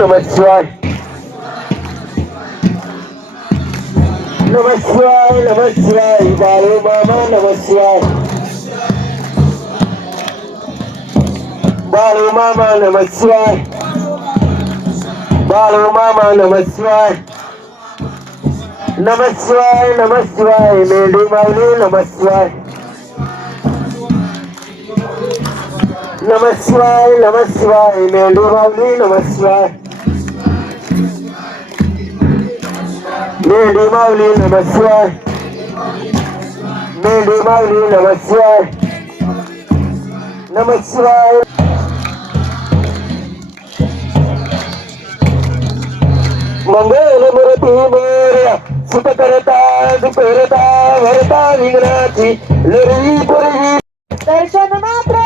நமச்சிவாய் நமச்சிவாய் நமச்சிவாய் பாலு மாமா நமச்சிவாய் பாலு மாமா நமச்சிவாய் பாலு மாமா நமச்சிவாய் நமச்சிவாய் நமச்சிவாய் மேடு மாலு நமச்சிவாய் नमः शिवाय नमः शिवाय मेले बावली नमः शिवाय मेले बावली नमः शिवाय मेले बावली नमः शिवाय नमः शिवाय मंगल मूर्ति मोर्या सुख करता दुपहरता वरता विघ्नाची लढी पुरगी दर्शन मात्र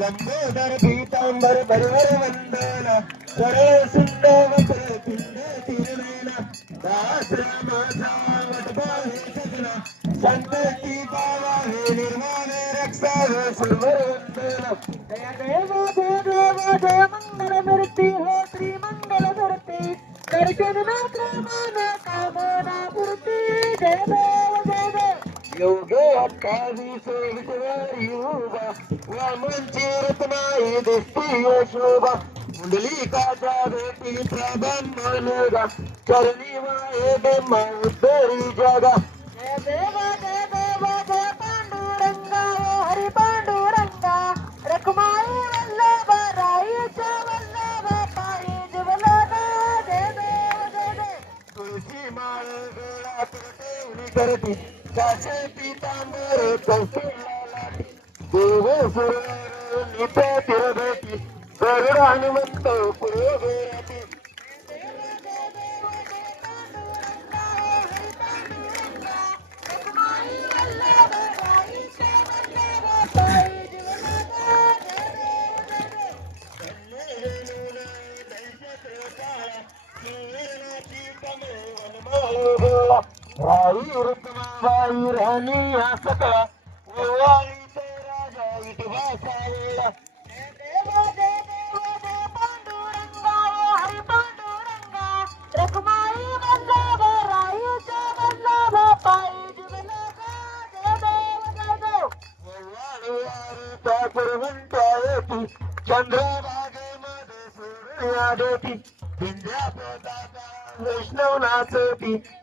ಲಂಬೋದರ ಪೀತಾಂಬರ ಬರುವರ ವಂದನ ಸರಳ ಸುಂದವ ಪಿಂಡ ತಿರುವೇನ ದಾಸರಾಮ ವಟಪಾಲೇಶನ ಸಂತತಿ ಭಾವೇ ನಿರ್ಮಾಣ ರಕ್ಷಾವ ಸರ್ವರ ವಂದನ ಜಯ ದೇವ ದೇವ ಜಯ ಮಂಗಲ ಧರತಿ ಹೋ ಶ್ರೀಮಂಗಲ ಧರತಿ ದರ್ಶನ ಮಾತ್ರ ಮಾನ ಕಾಮನ ಪೂರ್ತಿ ಜಯ ದೇವ ಯೋಗಕ್ಕಾಗಿ ಸೇವಿಸುವ ಯೋಗ ವಾಮಂಚಿರತ್ನಾಯಿ ದಿಷ್ಟಿಯ ಶೋಭ ಕುಂಡಲಿಕಾಚಾರೇತಿ ಪ್ರಬಂಧನಗ ಚರಣಿ ಮಾಯೆ ಬೆಮ್ಮ ಉದ್ದರಿ ಜಗ ದೇವ ದೇವ ದೇವ ಪಾಂಡುರಂಗ ಹರಿ ಪಾಂಡುರಂಗ ರಕುಮಾಯ ವಲ್ಲಭ ರಾಯಚ ವಲ್ಲಭ ಪಾಯಿ ಜುವಲನ ದೇವ ದೇವ ತುಳಸಿ ಮಾಳಗಳ ತುಳತೆ ಉಳಿ ಕರತಿ त्याचे पितांबर कौशल्याला देव सुर नित्य गरुड हनुमंत पुरोगोरा पैराणी असता दिवाळीचे राजा चंद्रभागे मध्ये देती वैष्णव नाचती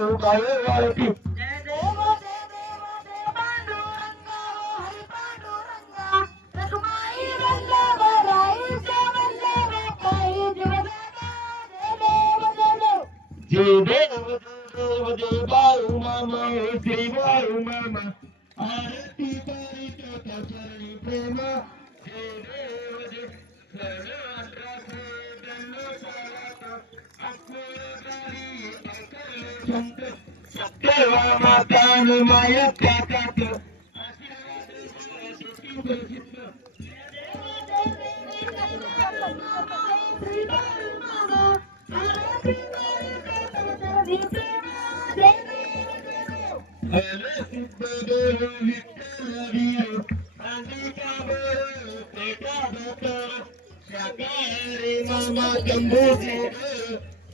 Prima va matando Mama,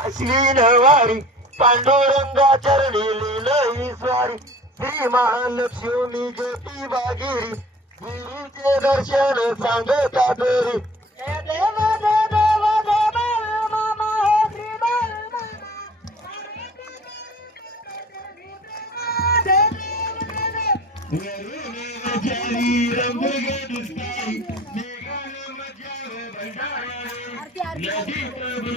अश्लील वारी पांडुरंगा चरणी लिलई स्वारी श्री महालक्ष्मी गिरी गिरीचे दर्शन सांगता तरी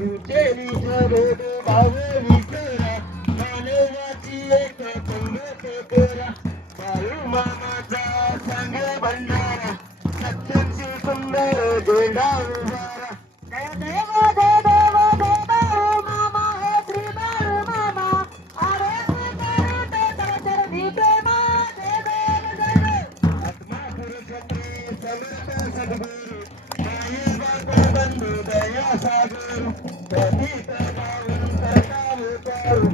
विठ्ठली Thank you.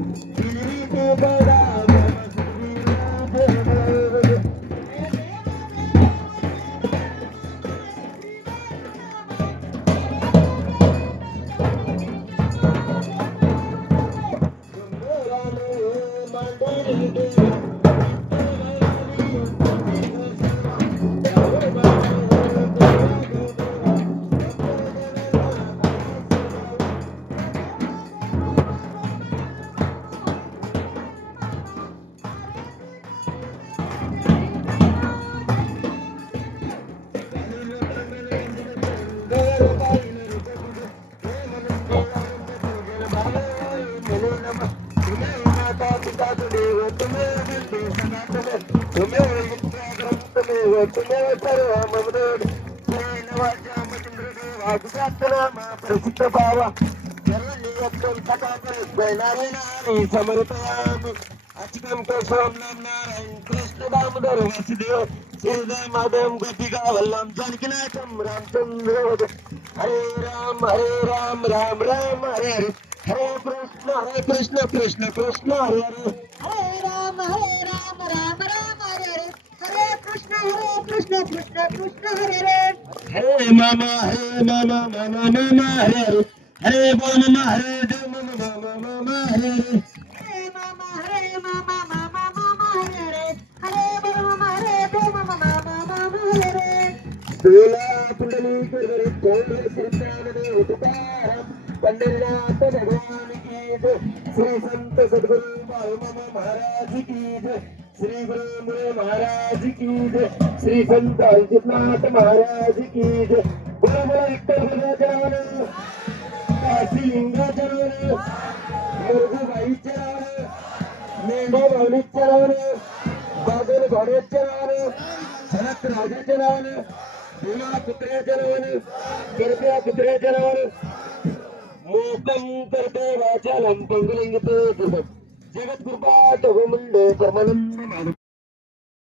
ప్రసిద్ధ భావ సమర్పయామి అచికం కేశవం నారాయణ కృష్ణ దామోదర వసుదేవ శ్రీదేవ మాధవం గోపికా వల్లం జానకినాథం రామచంద్ర హరే రామ హరే రామ రామ రామ హరే హరే హరే కృష్ణ హరే కృష్ణ కృష్ణ కృష్ణ హరే హరే హరే రామ హరే कृष्ण हरे कृष्ण हरे हरे हरे मामा हरे मामा मामा मामा हरे हरे बोल मामा हरे जय मामा मामा मामा हरे हरे मामा हरे मामा मामा मामा हरे हरे हरे बोल मामा हरे जय मामा मामा मामा हरे हरे बोला पुंडलीक हरे कौल श्रीनामने उपकारम पंडरीनाथ भगवान की जय श्री संत सदगुरु बाल मामा महाराज की जय श्री गुरुमुरे महाराज की जय श्री संत अंजनाथ महाराज की जय बोलो बोलो विक्टर तो बजाजान काशी लिंगाजान भाई चरान मेंढा भावनी चरान बादल भाड़े चरान शरत राजा चरान भूला कुत्रे चरान कृपया कुत्रे चरान मोकम दे वाचा लंपंग लिंग तो जगद्गुरुपाद परमानंद